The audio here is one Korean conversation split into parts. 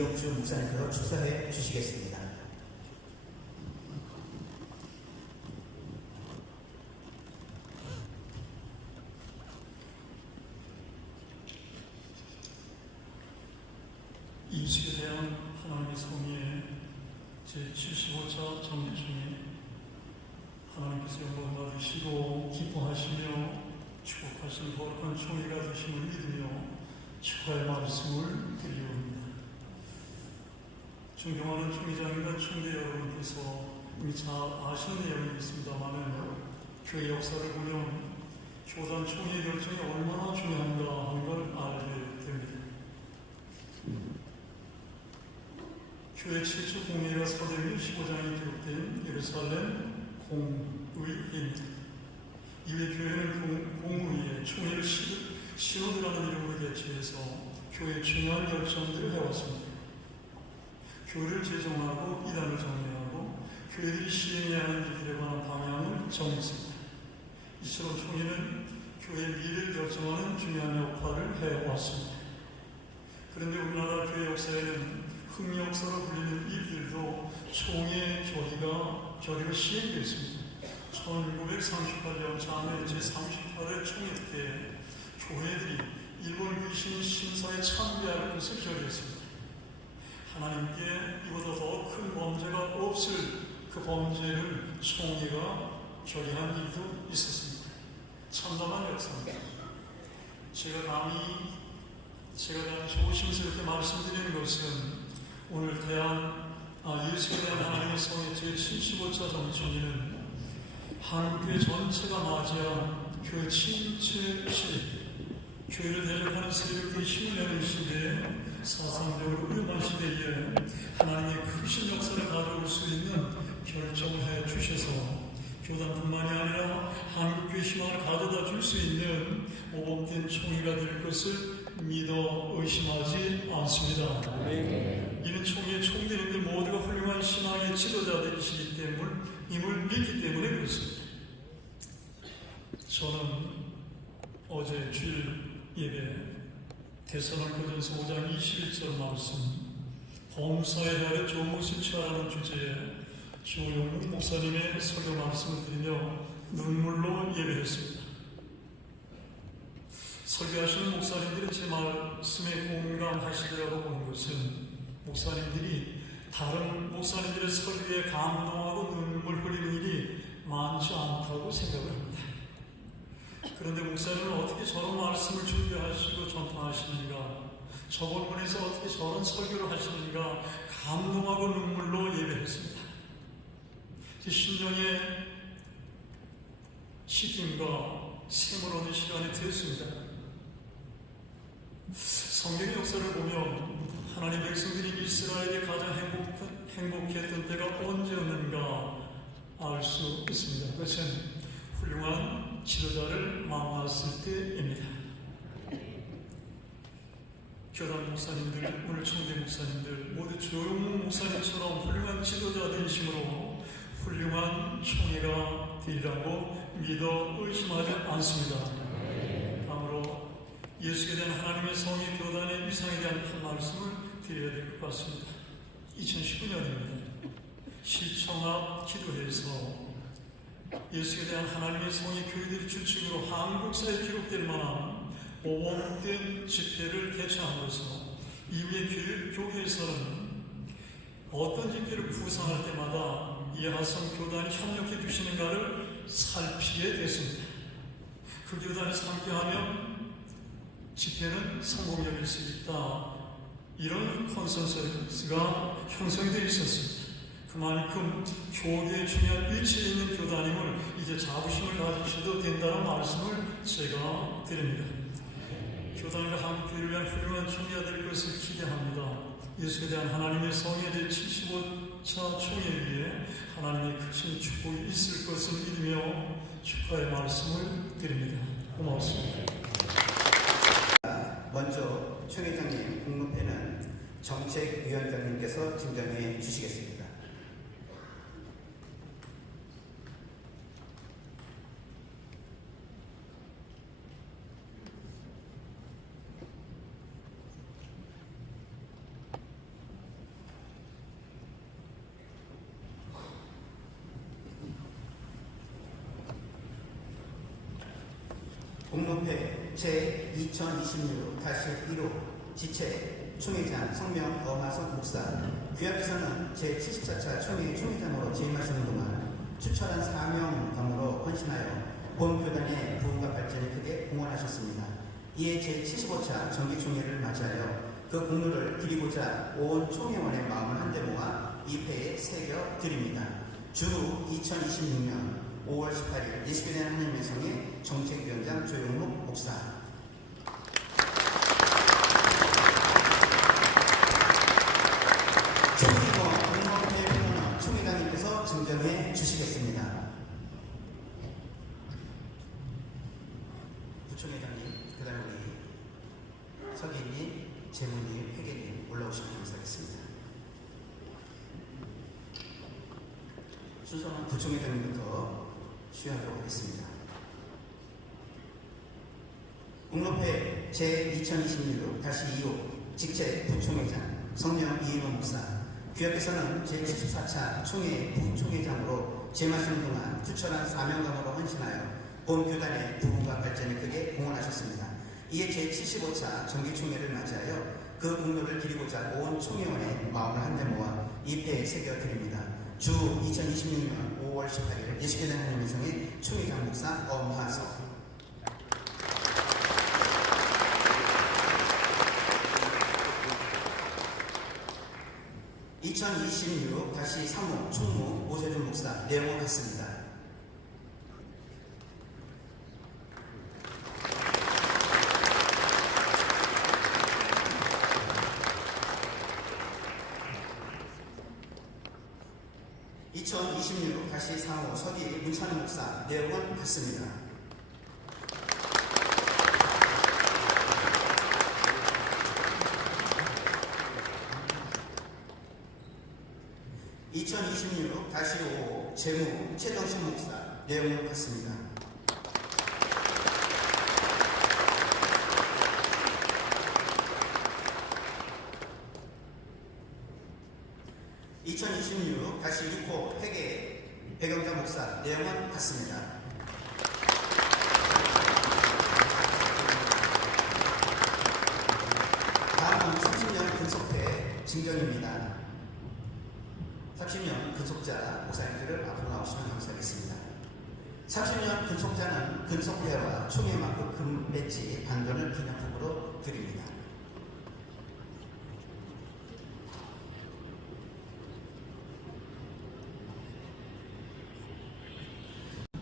이용주 목사님께서 축사해 주시겠습니다. 이식에 대한 하나님의 성의의 제75차 정리 중에 하나님께서 영광 받으시고 기뻐하시며 축복하신 거룩한 총회가 되심을 믿으며 축하의 말씀을 드리옵니다. 존경하는 총회장님과 총대 여러분께서 이미 잘 아시는 내용이 있습니다만 교회 역사를 보면 교단 총회 결정이 얼마나 중요한가 하는 걸 알게 됩니다. 교회 최초 공회가 사도행전 15장에 기록된 예루살렘 공의회입니다. 이후에 교회는 공의회, 총회를 시노드라는 이름으로 개최해서 교회의 중요한 결정들을 해왔습니다. 교회를 재정하고 이단을 정리하고 교회들이 시행해야 하는 일들에 관한 방향을 정했습니다. 이처럼 총회는 교회의 미래를 결정하는 중요한 역할을 해왔습니다. 그런데 우리나라 교회 역사에는 흑역사로 불리는 일들도 총회 결의가 시행되었습니다. 1938년 자매 제38회 총회 때 교회들이 일본 귀신 심사에 참배할 것을 결의했습니다. 하나님께 이보다 더 큰 범죄가 없을 그 범죄를 총회가 결의한 일도 있었습니다. 참담한 역사입니다. 제가 감히 조심스럽게 말씀드리는 것은 오늘 예수에 대한 하나님의 성의 제75차 정치는 한국교회 전체가 맞이한 교회 침체 시대, 교회를 대적하는 세력들이 힘을 내는 시대에 사상적으로 위험한 시대에 하나님의 크신 역사를 가져올 수 있는 결정을 해 주셔서 교단뿐만이 아니라 한국교회 희망을 가져다 줄 수 있는 모범된 총회가 될 것을 믿어 의심하지 않습니다. 이는 총회 총대님들 모두가 훌륭한 신앙의 지도자들이시기 때문임을 믿기 때문에 그렇습니다. 저는 어제 주일 예배 데살로니가전서 5장 21절 말씀 범사의 아래 좋은 것을 취하라는 주제에 조용문 목사님의 설교 말씀을 드리며 눈물로 예배했습니다. 설교하시는 목사님들은 제 말씀에 공감하시더라고 보는 것은 목사님들이 다른 목사님들의 설교에 감동하고 눈물 흘리는 일이 많지 않다고 생각을 합니다. 그런데 목사님은 어떻게 저런 말씀을 준비하시고 전파하시는가, 저번 분에서 어떻게 저런 설교를 하시는가 감동하고 눈물로 예배했습니다. 신령의 시김과 샘을 얻는 시간이 되었습니다. 성경의 역사를 보면 하나님 백성들이 이스라엘이 가장 행복했던 때가 언제였는가 알 수 있습니다. 그것은 훌륭한 지도자를 만났을 때입니다. 교단 목사님들, 오늘 총대 목사님들 모두 조용문 목사님처럼 훌륭한 지도자들이시므로 훌륭한 총회가 되리라고 믿어 의심하지 않습니다. 다음으로 예수에 대한 하나님의 성의 교단의 위상에 대한 한 말씀을 드려야 될 것 같습니다. 2019년입니다. 시청 앞 기도회에서 예수에 대한 하나님의 성의 교회들이 주축으로 한국사에 기록될 만한 모범된 집회를 개최함으로써 이후에 교회에서는 어떤 집회를 구상할 때마다 예하성 교단이 협력해 주시는가를 살피게 됐습니다. 그 교단에서 함께하면 집회는 성공적일 수 있다. 이런 컨센서스가 형성이 되어 있었습니다. 그만큼 교계에 중요한 위치에 있는 교단임을 이제 자부심을 가지셔도 된다는 말씀을 제가 드립니다. 교단과 한국교회를 위한 훌륭한 총회가 될 것을 기대합니다. 예수에 대한 하나님의 성의 제75차 총회 위에 하나님의 크신 축복이 있을 것을 믿으며 축하의 말씀을 드립니다. 고맙습니다. 먼저 총회장님 국무회는 정책위원장님께서 증정해 주시겠습니다. 공로회 제2026-1호 지체 총회장 성명 엄하석 목사 귀하께서는 제74차 총회 총회장으로 재임하시는 동안 추천한 사명감으로 헌신하여 본교단의 부흥과 발전에 크게 공헌하셨습니다. 이에 제75차 정기총회를 맞이하여 그 공로를 드리고자 온 총회원의 마음을 한데 모아 입회에 새겨 드립니다. 주 2026년 5월 18일 예수교회 하나님의 성의 정책위원장 조용묵 목사. 총리고 공로회 회원은 총회장님께서 증정해 주시겠습니다. 부총회장님, 그 다음에 우리 서기님, 재무님, 회계님 올라오시면 감사하겠습니다. 순서는 부총회장님부터 수여하도록 하겠습니다. 공로회 제2026-2호 직책 부총회장 성명 이인호 목사 귀하께서는 제74차 총회 부총회장으로 재임하시는 동안 투철한 사명감으로 헌신하여 본교단의 부흥과 발전에 크게 공헌하셨습니다. 이에 제75차 정기총회를 맞이하여 그 공로를 드리고자 온 총회원의 마음을 한데 모아 입회에 새겨드립니다. 주 2026년 5월 18일 예수교회 하나님의 성의 총회장 목사 엄하석. 2026-3호 총무 오세준 목사 내용은 같습니다. (2026-4호) 서기 문찬호 목사 내용은 같습니다. (2026-5호) 재무 최정신 목사 내용은 같습니다. (2026-6호) 회계 배경자 목사 내용은 같습니다. 다음은 30년 근속회 증정입니다. 30년 근속자 목사님들을 앞으로 나오시면 감사하겠습니다. 30년 근속자는 근속회와 총회만큼 금 배지 반돈을 기념품으로 드립니다.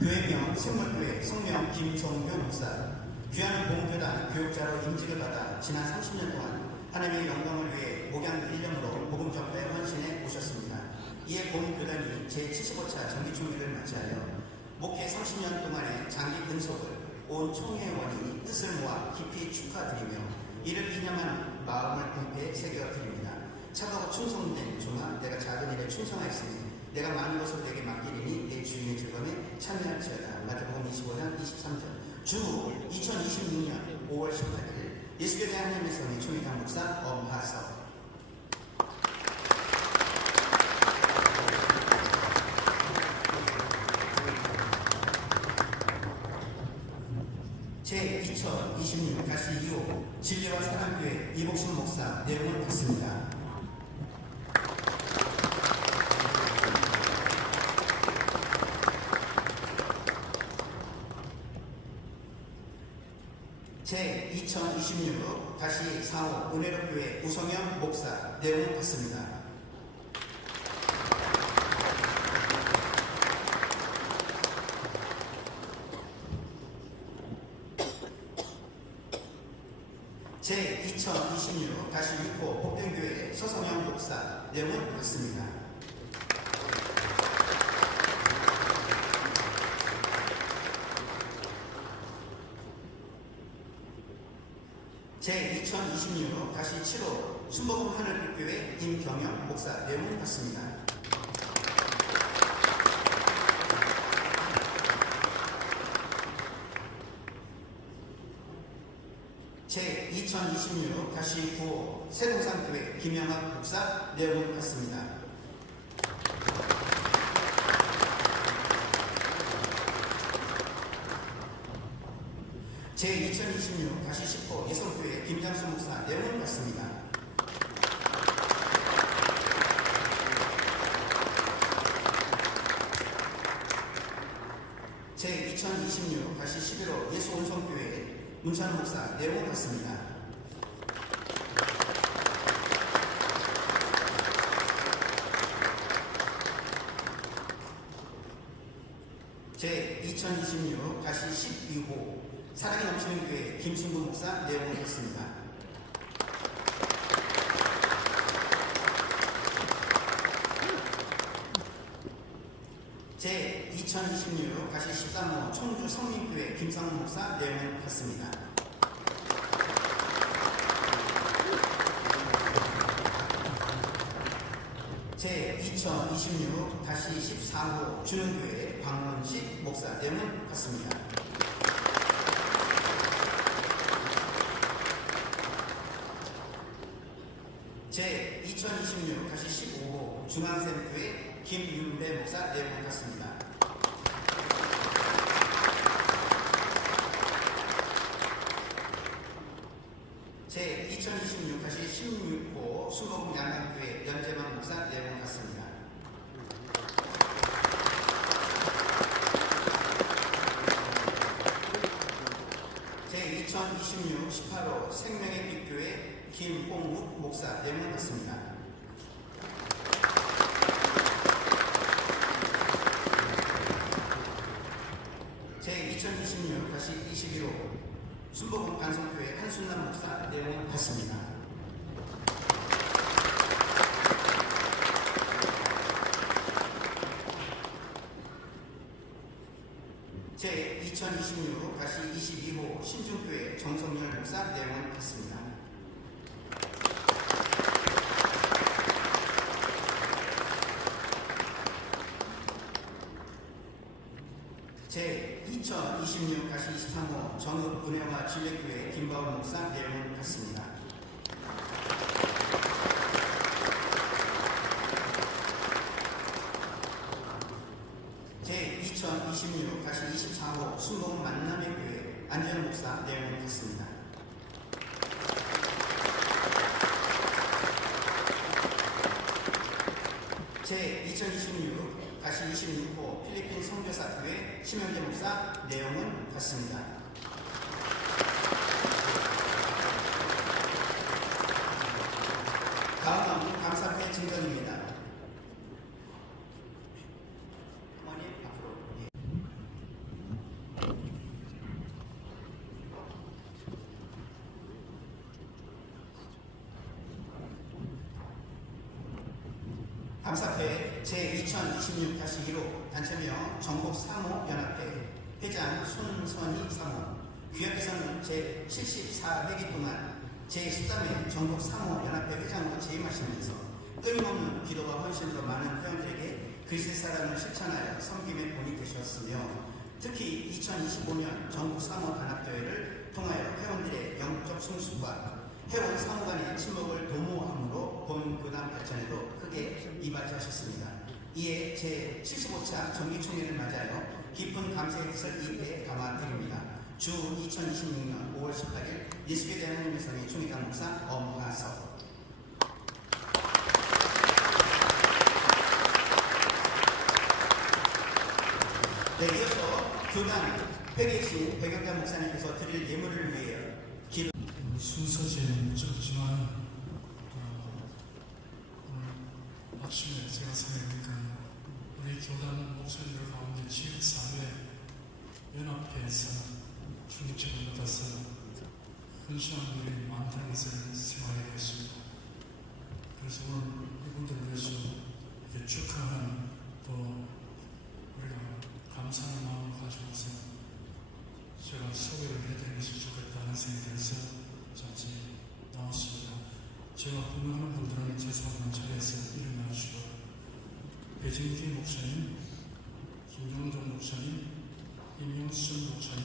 교회명 생물교회 성명 김성교 목사 귀한 봉교단 교육자로 임직을 받아 지난 30년 동안 하나님의 영광을 위해 목양 1년으로 복음정부에 헌신해 오셨습니다. 이에 본교단이 제75차 정기총회를 맞이하여 목회 30년 동안의 장기 근속을 온 총회원이 뜻을 모아 깊이 축하드리며 이를 기념하는 마음을 공패에 새겨드립니다. 차가고 충성된 종아 내가 작은 일에 충성하였으니 내가 많은 것을 내게 맡기리니 내 주인의 즐거움에 참여할지어다. 마태복음 25장 23절. 주 2026년 5월 18일 예수교회 하나님의 성의 총회장 목사 엄하석. 제2026-2호 진리와 사랑교회 이복순 목사 내용은 같습니다. 제2026-4호 은혜로교회 우성영 목사 내용은 같습니다. 제2026-6호 복된교회 서성영 목사 내용은 같습니다. 제2026-7호 순복음 하늘빛교회 임경영 목사 내용은 같습니다. 제2026-9호 세동산교회 김영학 목사 내용은 같습니다. 제2026-10호 예성교회 김장수 목사 내용은 같습니다. 제2026-11호 예수온성교회 문찬 목사 내용은 같습니다. 제2026-12호 사랑이 넘치는 교회 김신구 목사 내용을 했습니다. 제2026-13호 청주 성민교회 김상훈 목사 내용을 했습니다. 제2026-14호 주능교회 광원식 목사 내용은 같습니다. 제2026-15호 중앙샘교회 김윤배 목사 내용을 같습니다. 제2026-16호 수목음 양양교회 연재만 목사 내용을 같습니다. 제2026-18호 생명의 빛교회 김홍욱 목사 내용을 같습니다. 제2026-21호 순복음 반성교회 한순남 목사 내용을 같습니다. 제2026-22호 신중교회 정성열 목사 내용을 같습니다. 제2026-23호 전읍은혜와 진례교회 김바울 목사 내용을 같습니다. 제2026-24호 순복음 만남의 교회 안전 목사 내용을 같습니다. 제2026-26호 필리핀 선교사교회 심영재 목사 내용은 같습니다. 다음은 감사회 증언입니다. 어머니 앞으로. 감사회 제2026-1호 단체명 전국 사모연합회 회장 손선희 사모, 귀하께서는 제74회기 동안 제13회 전국 사모연합회 회장으로 재임하시면서 끊임없는 기도와 헌신으로 많은 회원들에게 그리스도의 사랑을 실천하여 섬김의 본이 되셨으며, 특히 2025년 전국 사모단합대회를 통하여 회원들의 영적 성숙과 회원 사모 간의 친목을 도모함으로 본 교단 발전에도 크게 이바지하셨습니다. 이에 제75차 정기총회를 맞이하여 깊은 감사의 뜻을 입에 담아드립니다. 주 2026년 5월 18일 예수께 대한 하나님의 성의 총회장 목사 엄하석. 네, 이어서 교단 회계신 백영자 목사님께서 드릴 예물을 위해 기도. 순서제는 적지만 오늘 아침에 제가 생각하니까 우리 교단 목사님들 가운데 지역사회 연합회에서 중직을 받아서 헌신한 분들이 많다는 것을 생각하게 되었습니다. 그래서 오늘 이분들을 위해서 이렇게 축하하는, 또 우리가 감사하는 마음을 가지고서 제가 소개를 해드리는 것이 좋겠다는 생각이 들어서 잠시 나왔습니다. 제가 분명하는 분들은 죄송한 자리에서 일어나 주시고, 배진기 목사님, 김용동 목사님, 임용순 목사님,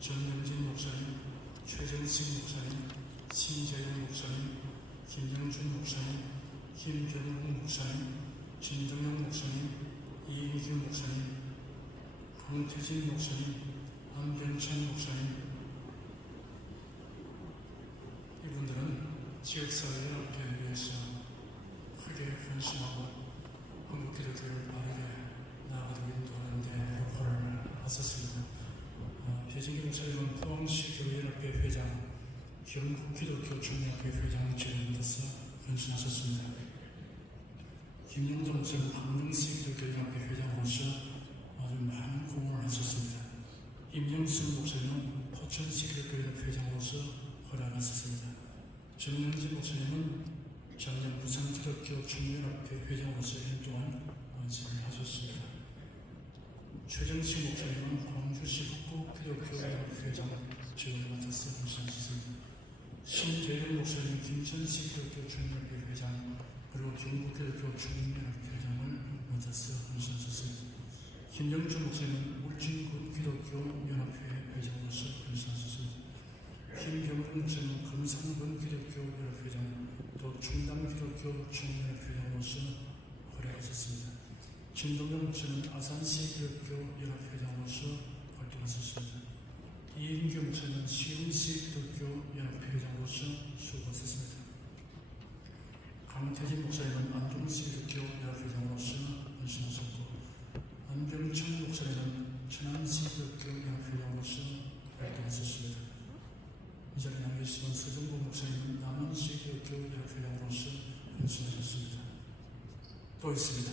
전영진 목사님, 최정식 목사님, 신재영 목사님, 김영준 목사님, 김경훈 목사님, 진정영 목사님, 이인규 목사님, 강태진 목사님, 안병찬 목사님, 이분들은 지역사회 연합회에 위해서 크게 헌신하고 한국기독교를 바르게 나아가도록 인도하는 데 역할을 하셨습니다. 배진기 목사님은 포항시 교회연합회 회장, 경북기독교 총회협회 회장 직을 맡아서 헌신하셨습니다. 김영정 목사님은 강릉시 기독교연합회 회장으로서 아주 많은 공헌을 하셨습니다. 임영순 목사님은 포천시 기독교연합회 회장으로서 활약하셨습니다. 정영진 목사님은 작년 부산기독교 총회연합회 회장으로서 1년 동안 진행하셨습니다. 최정식 목사님은 광주시 북부기독교연합회 회장 직을 맡아서 헌신하셨습니다. 신재현 목사님은 김천시 기독교 총회연합회 회장 그리고 경북기독교 총회연합회 회장을 맡아서 헌신하셨습니다. 김영준 목사님은 울진군 기독교연합회 회장으로서 헌신하셨습니다. 김경훈 목사님은 금산군 기독교연합회 회장 또 충남기독교 총회연합회 회장으로서 활약하셨습니다. 진동영 목사님은 아산시 기독교연합회 회장으로서 활동하셨습니다. 이인규 목사님은 시흥시 기독교연합회 회장으로서 수고하셨습니다. 강태진 목사님은 안동시 기독교연합회 회장으로서 헌신하셨고 안병천 목사님은 천안시 기독교연합회 회장으로서 활동하셨습니다. 이 자리에 남아 계시는 서정보 목사님은 남원시 기독교연합회 회장으로서 헌신하셨습니다. 또 있습니다.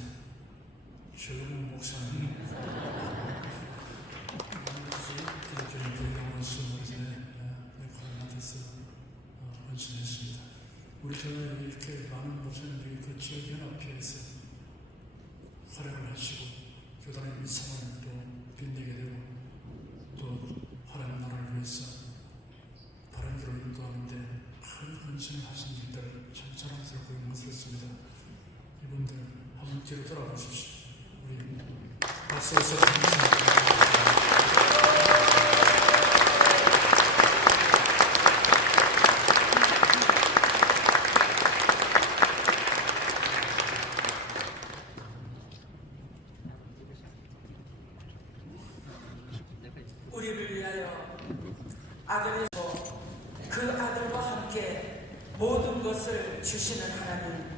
최영문 목사님 기독교연합회 회장으로서 역할을 맡아서 헌신했습니다. 우리 교회에 이렇게 많은 목사님들이 그 지역연합회에서 활약을 하시고 교단의 일상을 또 빛내게 되고 또 하나님 나라를 위해서 바른 길로 인도하는데 큰 헌신을 하신 분들 참 자랑스럽고 영광스럽습니다. 이분들 한번 뒤로 돌아보십시오. 우리 박수에서 감사합니다. 우리를 위하여 아들을 주고 그 아들과 함께 모든 것을 주시는 하나님,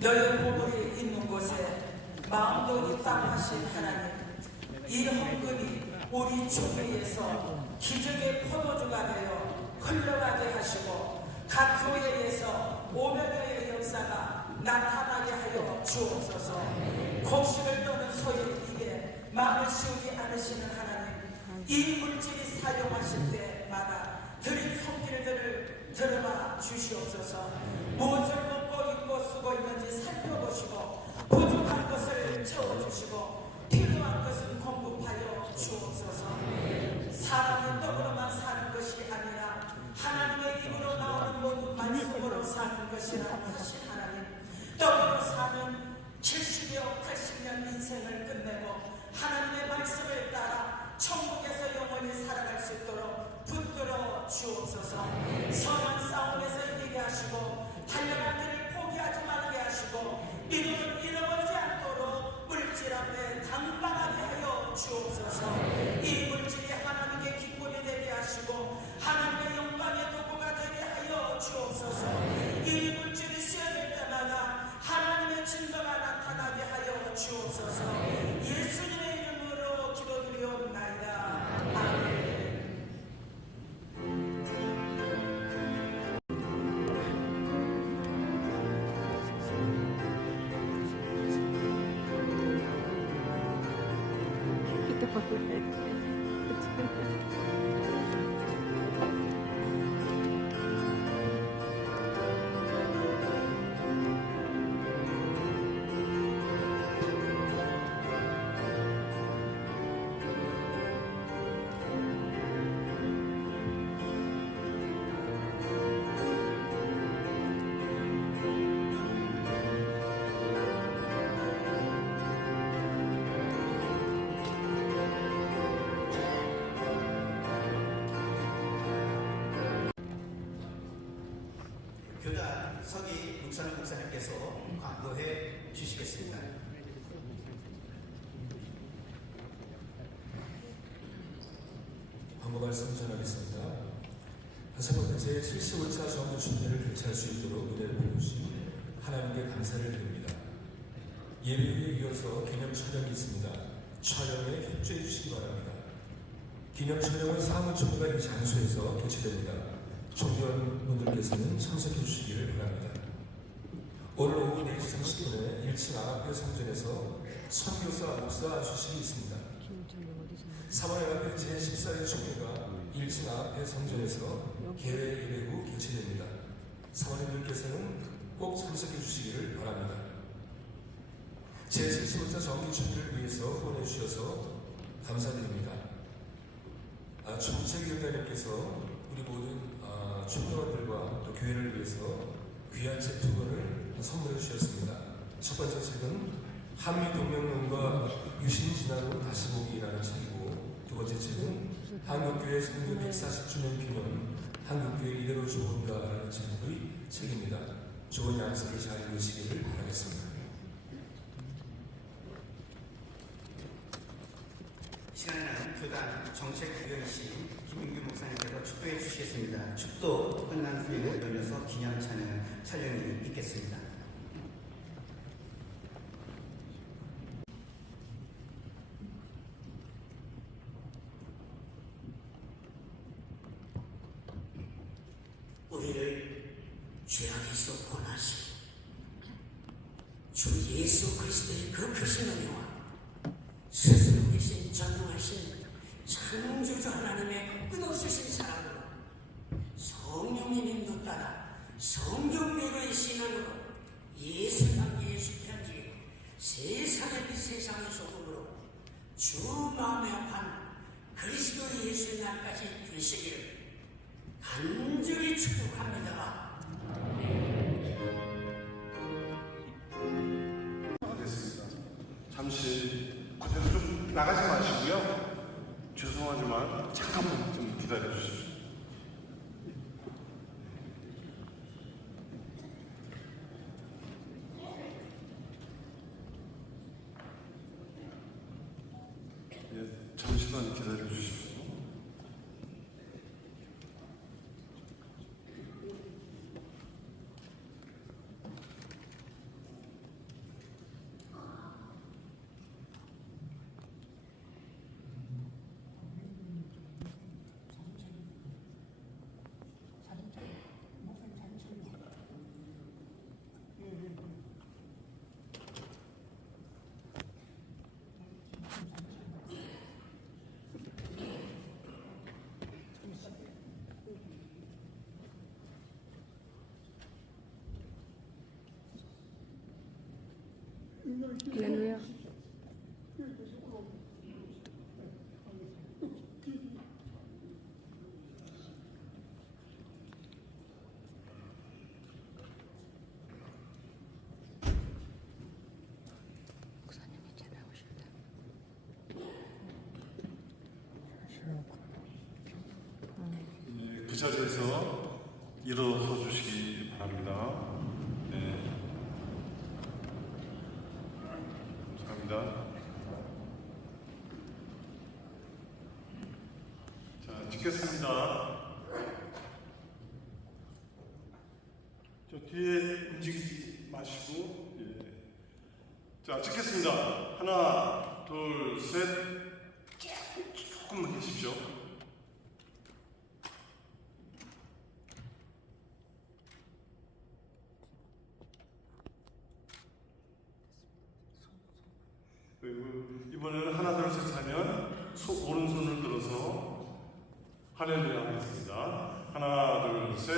너희 보물이 있는 곳에 마음도 입당하신 하나님, 이 헌금이 우리 교회에서 기적의 포도주가 되어 흘러가게 하시고 각 교회에서 500여의 역사가 나타나게 하여 주옵소서. 곡식을 떠는 소유에게 마음을 씌우지 않으시는 하나님, 이 물질이 사용하실 때마다 드린 손길들을 들어봐 주시옵소서. 무엇을 먹고 입고 쓰고 있는지 살펴보시고 부족한 것을 채워주시고 필요한 것은 공급하여 주옵소서. 사람이 떡으로만 사는 것이 아니라 하나님의 입으로 나오는 모든 말씀으로 사는 것이라 하신 하나님, 떡으로 사는 70여 80년 인생을 끝내고 하나님의 말씀을 따라 천국에서 영원히 살아갈 수 있도록 붙들어 주옵소서. 선한 싸움에서 이기게 하시고 달려갈 길을 포기하지 말게 하시고 믿음을 잃어버리지 않도록 물질 앞에 당당하게 하여 주옵소서. 이 물질이 하나님께 기쁨이 되게 하시고 하나님의 영광의 도구가 되게 하여 주옵소서. 이 물질이 쓰여질 때마다 하나님의 증거가 나타나게 하여 주옵소서. 예수님의 이름으로 기도드리옵나이다. 아멘. 교단 서기 문찬호 목사님께서 광고해 주시겠습니다. 광고 말씀 전하겠습니다. 다시 한번 제75차 정규 춘례를 개최할 수 있도록 은혜를 베푸신 하나님께 감사를 드립니다. 예배에 이어서 기념 촬영이 있습니다. 촬영에 협조해 주시기 바랍니다. 기념 촬영은 사무총회가 이 장소에서 개최됩니다. 총회원분들께서는 참석해 주시기를 바랍니다. 오늘 오후 4시 30분에 1층 아가페 성전에서 선교사 목사 주식이 있습니다. 3월 아가페 제14회 총회가 1층 아가페 성전에서 개회 예배 후 개최됩니다. 사모님들께서는 꼭 참석해 주시기를 바랍니다. 제75차 정기 준비를 위해서 후원해 주셔서 감사드립니다. 정책위원장님께서 우리 모든 총회원들과 또 교회를 위해서 귀한 책 2권을 선물해 주셨습니다. 첫 번째 책은 한미동맹론과 유신진화론 다시 보기라는 책이고, 두 번째 책은 한국교회 성교 140주년 기념 한국교회 이대로 좋은가라는 제목의 책입니다. 좋은 양식을 잘 읽으시기를 바라겠습니다. 시간에는 교단 정책위원이신 김민규 목사님께서 축도해 주시겠습니다. 축도 끝난 후에 이어서 기념차는 촬영이 있겠습니다. 우리를 죄악에서 구원하신 주 예수 그리스도의 그 크신 은혜와 스스로 계신 전능하신 창조주 하나님의 끝없으신 사랑으로 성령님 인도 따라 성경대로의 신앙으로 예수관계의 수편지 세상의 빛 세상의 소금으로 주 마음에 합한 그리스도 예수의 날까지 되시기를 간절히 축복합니다. 됐습니다. 잠시 그대로 좀 나가지 마시고요. 죄송하지만 잠깐만 좀 기다려 주십시오. 잠시만 기다려 주십시오. 할렐루야. 그 자리에서 일어서 주시기 바랍니다. 네. 감사합니다. 자, 찍겠습니다. 저 뒤에 움직이지 마시고, 예. 자, 찍겠습니다. 하나, 둘, 셋. 조금만 계십시오. 그리고 이번에는 하나 둘 셋 하면 오른손을 들어서 할렐루야 하겠습니다. 하나 둘 셋.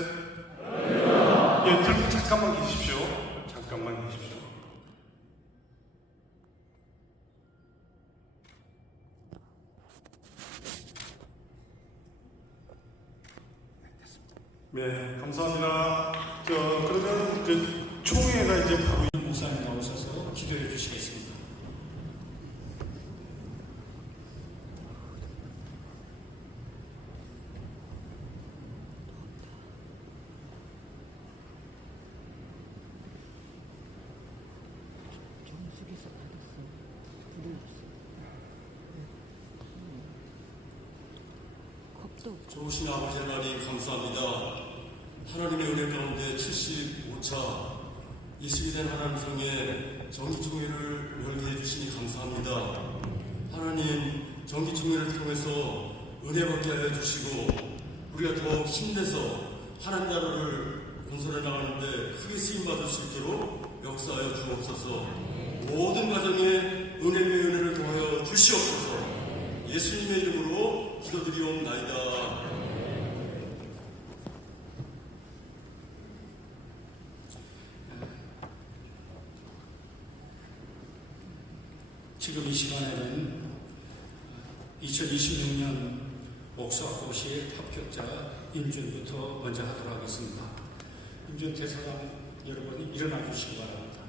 예, 들고 잠깐만 계십시오. 잠깐만 계십시오. 네, 감사합니다. 그러면 총회가 이제 바로 목사님 나오셔서 기도해 주시겠습니다. 좋으신 아버지 하나님 감사합니다. 하나님의 은혜 가운데 75차 예수이된 하나님 성에 정기총회를 열게 해주시니 감사합니다. 하나님 정기총회를 통해서 은혜 받게 하여 주시고 우리가 더욱 힘내서 하나님 나라를 건설해 나가는데 크게 쓰임받을 수 있도록 역사하여 주옵소서. 모든 가정에 은혜 위에 은혜를 더하여 주시옵소서. 예수님의 이름으로 기도드리옵나이다. 지금 이 시간에는 2026년 목사고시 합격자 인준부터 먼저 하도록 하겠습니다. 인준 대사관 여러분이 일어나 주시기 바랍니다.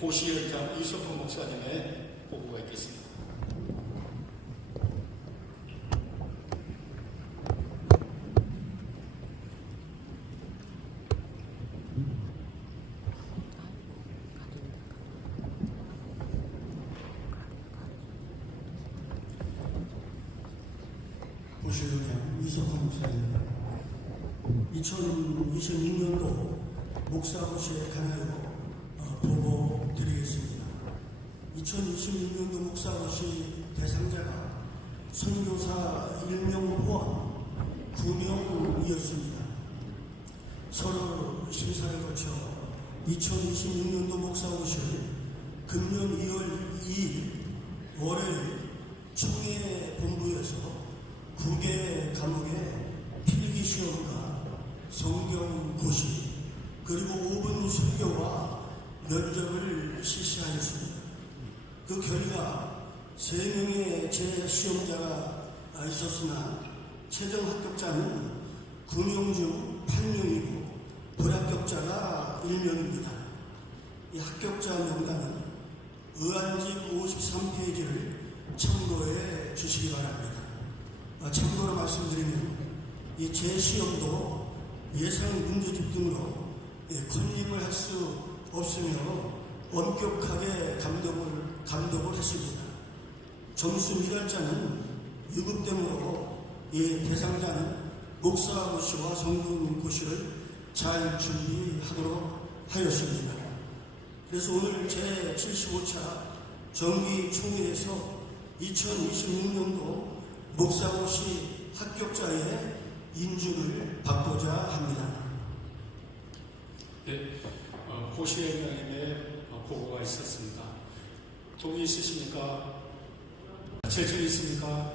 고시연장 이소포 목사님의 보고가 있겠습니다. 고시연장 이소포 목사입니다. 2026년도 목사고시에 관하여 보고 드리겠습니다. 2026년도 목사고시 대상자가 선교사 1명 포함 9명이었습니다. 서로 심사를 거쳐 2026년도 목사고시를 금년 2월 2일 월요일 총회 본부에서 9개 과목의 필기시험과 성경고시 그리고 5분 설교와 면접을 실시하였습니다. 그 결과 3명의 재시험자가 있었으나 최종 합격자는 9명 중 8명이고 불합격자가 1명입니다. 이 합격자 명단은 의안집 53페이지를 참고해 주시기 바랍니다. 참고로 말씀드리면 이 재시험도 예상 문제집 등으로 컨닝을 할 수 없으며 엄격하게 감독을 했습니다. 점수 미달자는 유급되므로 이 대상자는 목사고시와 성경고시를 잘 준비하도록 하였습니다. 그래서 오늘 제75차 정기총회에서 2026년도 목사고시 합격자의 인준을 받고자 합니다. 네, 고시연장님의 보고가 있었습니다. 동의 있으십니까? 제출 있습니까?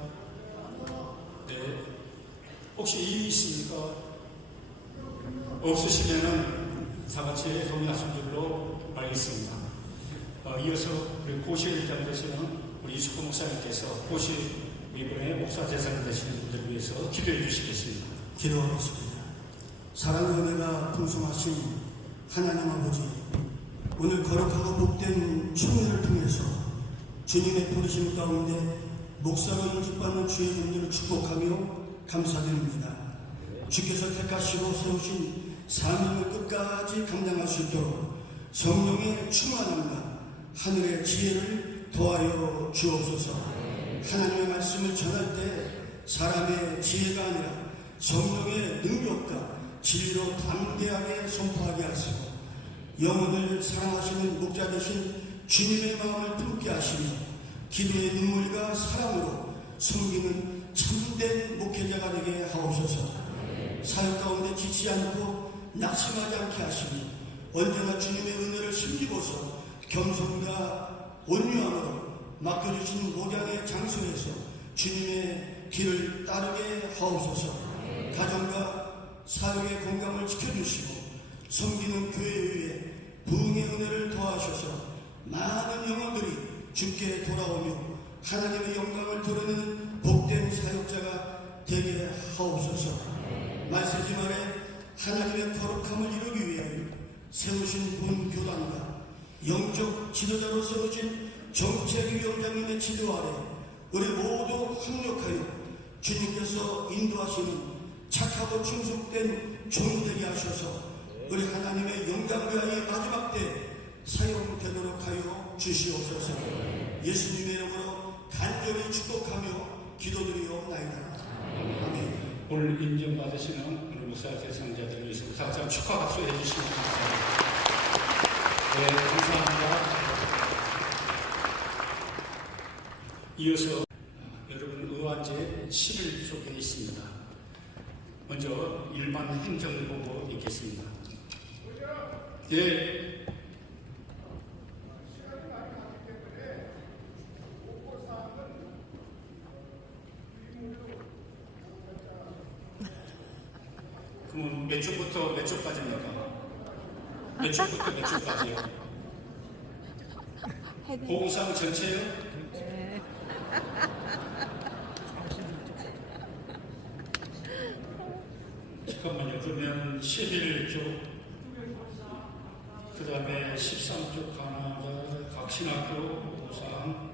네. 혹시 이의 있습니까? 없으시면은 다같이 동의하신 줄로 알겠습니다. 이어서 우리 고시연장 되시는 우리 이수구 목사님께서 고시 이번에 목사 대상이 되시는 분들을 위해서 기도해 주시겠습니다. 기도하겠습니다. 사랑의 은혜가 풍성하신 하나님 아버지, 오늘 거룩하고 복된 총회를 통해서 주님의 부르심 가운데 목사로 인직받는 주의 종들을 축복하며 감사드립니다. 주께서 택하시고 세우신 사명을 끝까지 감당할 수 있도록 성령의 충만함과 하늘의 지혜를 더하여 주옵소서. 하나님의 말씀을 전할 때 사람의 지혜가 아니라 성령의 능력과 진리로 담대하게 선포하게 하시고 영혼을 사랑하시는 목자 되신 주님의 마음을 품게 하시며 기도의 눈물과 사랑으로 섬기는 참된 목회자가 되게 하옵소서. 사역 가운데 지치 않고 낙심하지 않게 하시며 언제나 주님의 은혜를 힘입어서 겸손과 온유함으로 맡겨주신 목양의 장소에서 주님의 길을 따르게 하옵소서. 가정과 사역의 건강을 지켜주시고 섬기는 교회 위에 부흥의 은혜를 더하셔서 많은 영혼들이 주께 돌아오며 하나님의 영광을 드러내는 복된 사역자가 되게 하옵소서. 말세지 말에 하나님의 거룩함을 이루기 위하여 세우신 본 교단과 영적 지도자로 세우신 정책위원장님의 지도 아래 우리 모두 협력하여 주님께서 인도하시는 착하고 충성된 종이 되게 하셔서 우리 하나님의 영광 위하여 마지막 때 사용되도록 하여 주시옵소서. 예수님의 이름으로 간절히 축복하며 기도드리옵나이다. 아멘. 오늘 인정받으시는 우리 목사 대상자들을 위해서 다시 한번 축하 박수 해주시면 감사합니다. 네, 감사합니다. 이어서 여러분 의안제 10일 속에 있습니다. 먼저 일반 행정보고 있겠습니다. 예. 그러면 몇 쪽부터 몇 쪽까지입니까? 몇 쪽부터 몇 쪽까지요? 보험상 전체요? 잠깐만요. 그러면 11쪽, 그 다음에 13쪽 가나다 각신학교 보상,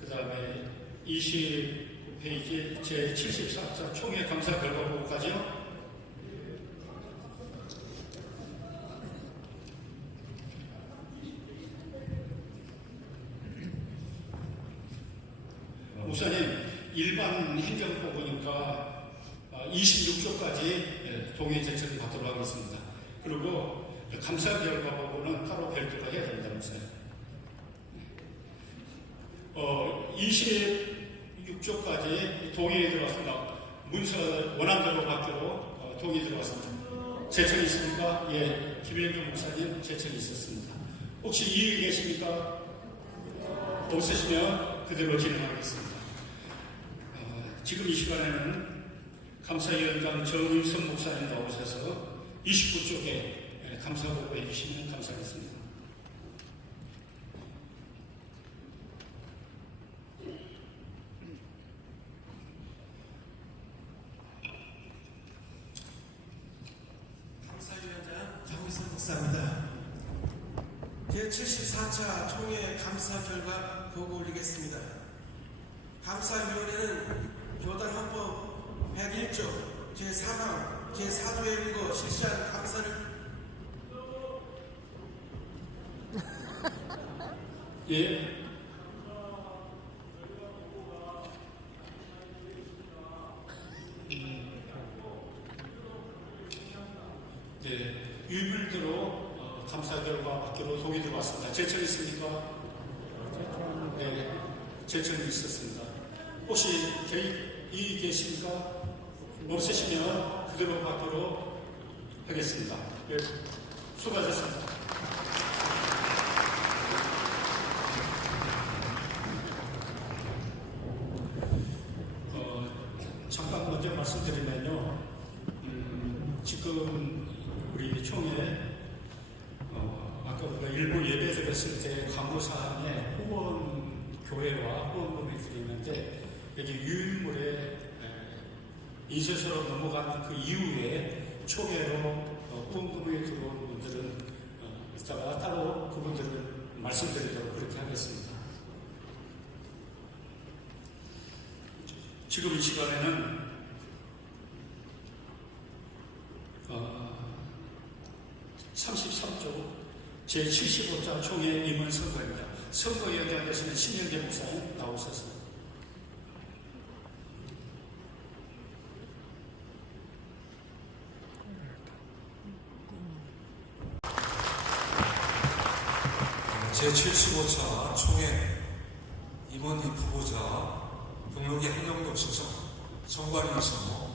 그 다음에 29페이지 제74차 총회 감사 결과 보고까지요? 목사님, 일반 행정보고니까 26조까지 동의 제청을 받도록 하겠습니다. 그리고 감사 결과 보고는 따로 별도로 해야 됩니다, 목사님. 26조까지 동의에 들어왔습니다. 문서 원안대로 받기로 동의 들어왔습니다. 제청이 있습니까? 예, 김현종 목사님 제청이 있었습니다. 혹시 이의 계십니까? 없으시면 그대로 진행하겠습니다. 지금 이 시간에는 감사위원장 정윤선 목사님 나오셔서 29쪽에 감사보고 해주시면 감사하겠습니다. 감사위원장 정의선 목사입니다. 제74차 총회 감사 결과 보고 올리겠습니다. 감사위원회는 교단헌법 101조 제4강 제4조에 의거 실시한 감사를 예. 네, 유불대로 감사 결과 받기로 동의 들어왔습니다. 제청이 있습니까? 네, 제청이 있었습니다. 혹시 이의 계십니까? 없으시면 그대로 받도록 하겠습니다. 네, 수고하셨습니다. 잠깐 먼저 말씀드리면요. 지금 우리 총회 아까 우리가 일부 예배 드렸을 때 강호사항에 후원 교회와 후원금이 드리는데 여기 유일물에 인쇄소로 넘어간 그 이후에 총회로 후원금이 들어온 분들은 이따가 따로 그분들을 말씀드리도록 그렇게 하겠습니다. 지금 이 시간에는 33조 제75자 총회 임원 선거입니다. 선거 연장되시는 신영재 목사님 나오셨습니다. 제75차 총회 임원 후보자 등록이 한 명도 없어서 선관위에서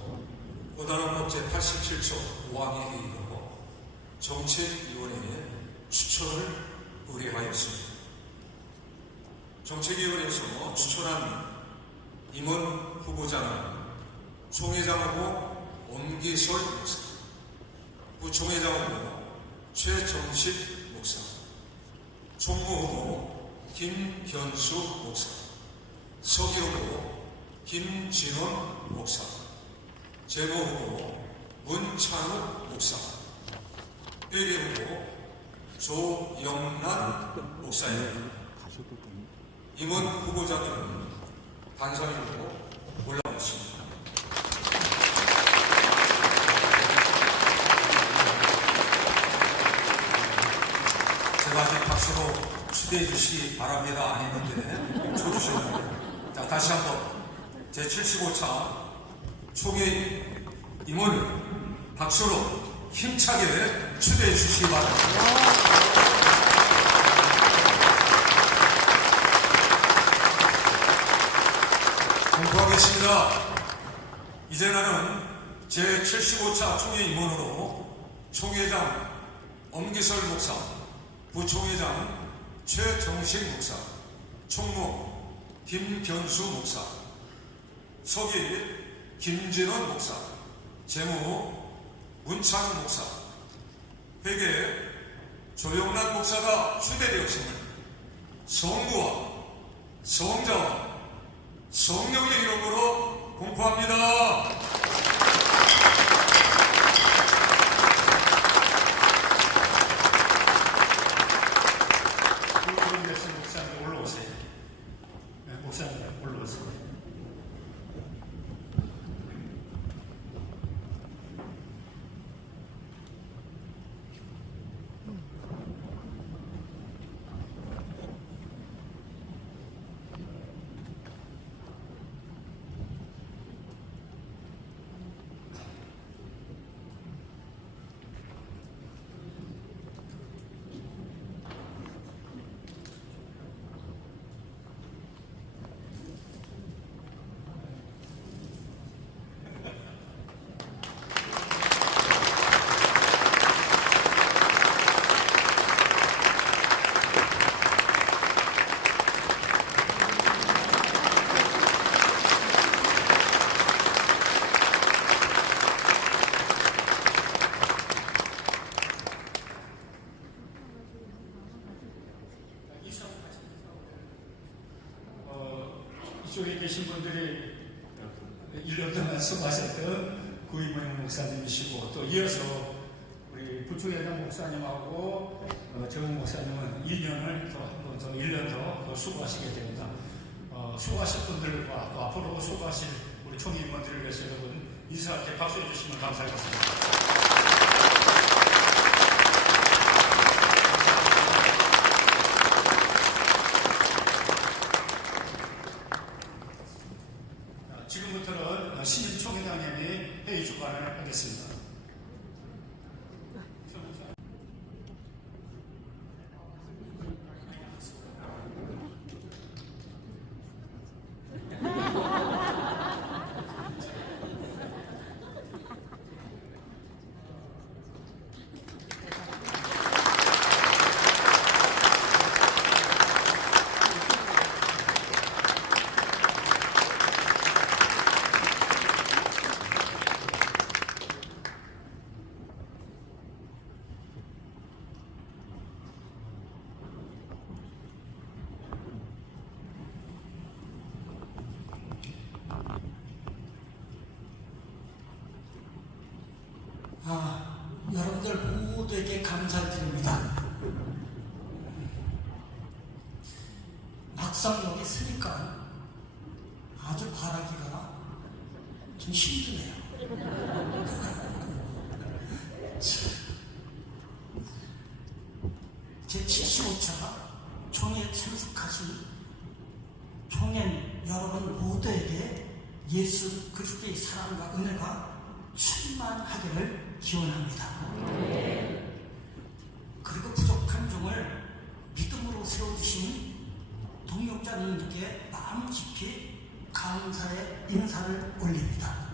고단헌법 제87조 5항에 의거 정책위원회에 추천을 의뢰하였습니다. 정책위원회에서 추천한 임원 후보자는 총회장하고 엄기솔 목사, 부총회장하고 최정식 목사, 총무후보 김견수 목사, 서기후보 김진원 목사, 재무후보 문찬욱 목사, 회계후보 조영란 목사입니다. 임원 후보자들은 단상위로 올라왔습니다. 제가 아직 박수로 추대해 주시기 바랍니다. 아니는데 쳐주셨는데. 자, 다시 한번 제75차 총회 임원을 박수로 힘차게 추대해 주시기 바랍니다. 공포하겠습니다. 이제 나는 제75차 총회 임원으로 총회장 엄기설 목사, 부총회장 최정식 목사, 총무 김견수 목사, 서기 김진원 목사, 재무 문창 목사, 회계 조영란 목사가 추대되었음을 성부와 성자와 성령의 이름으로 공포합니다. 목사님 올라오세요. 네, 목사님 올라오세요. 이쪽에 계신 분들이 1년 동안 수고하셨던 구이모영 목사님이시고, 또 이어서 우리 부총회장 목사님하고 정우 목사님은 2년을 또 한 번 더 1년 더 수고하시게 됩니다. 수고하실 분들과 또 앞으로 수고하실 우리 총회 임원들을 위해서 여러분 인사할때 박수해 주시면 감사하겠습니다. 지금부터는 신임 총회장님이 회의 주관을 하겠습니다. 여러분들 모두에게 감사드립니다. 막상 여기 서니까 아주 바라기가 좀 힘드네요. 제75차 총회에 참석하신 총회 여러분 모두에게 예수 그리스도의 사랑과 은혜가 충만하기를 기원합니다. 그리고 부족한 종을 믿음으로 세워주신 동역자님들께 마음 깊이 감사의 인사를 올립니다.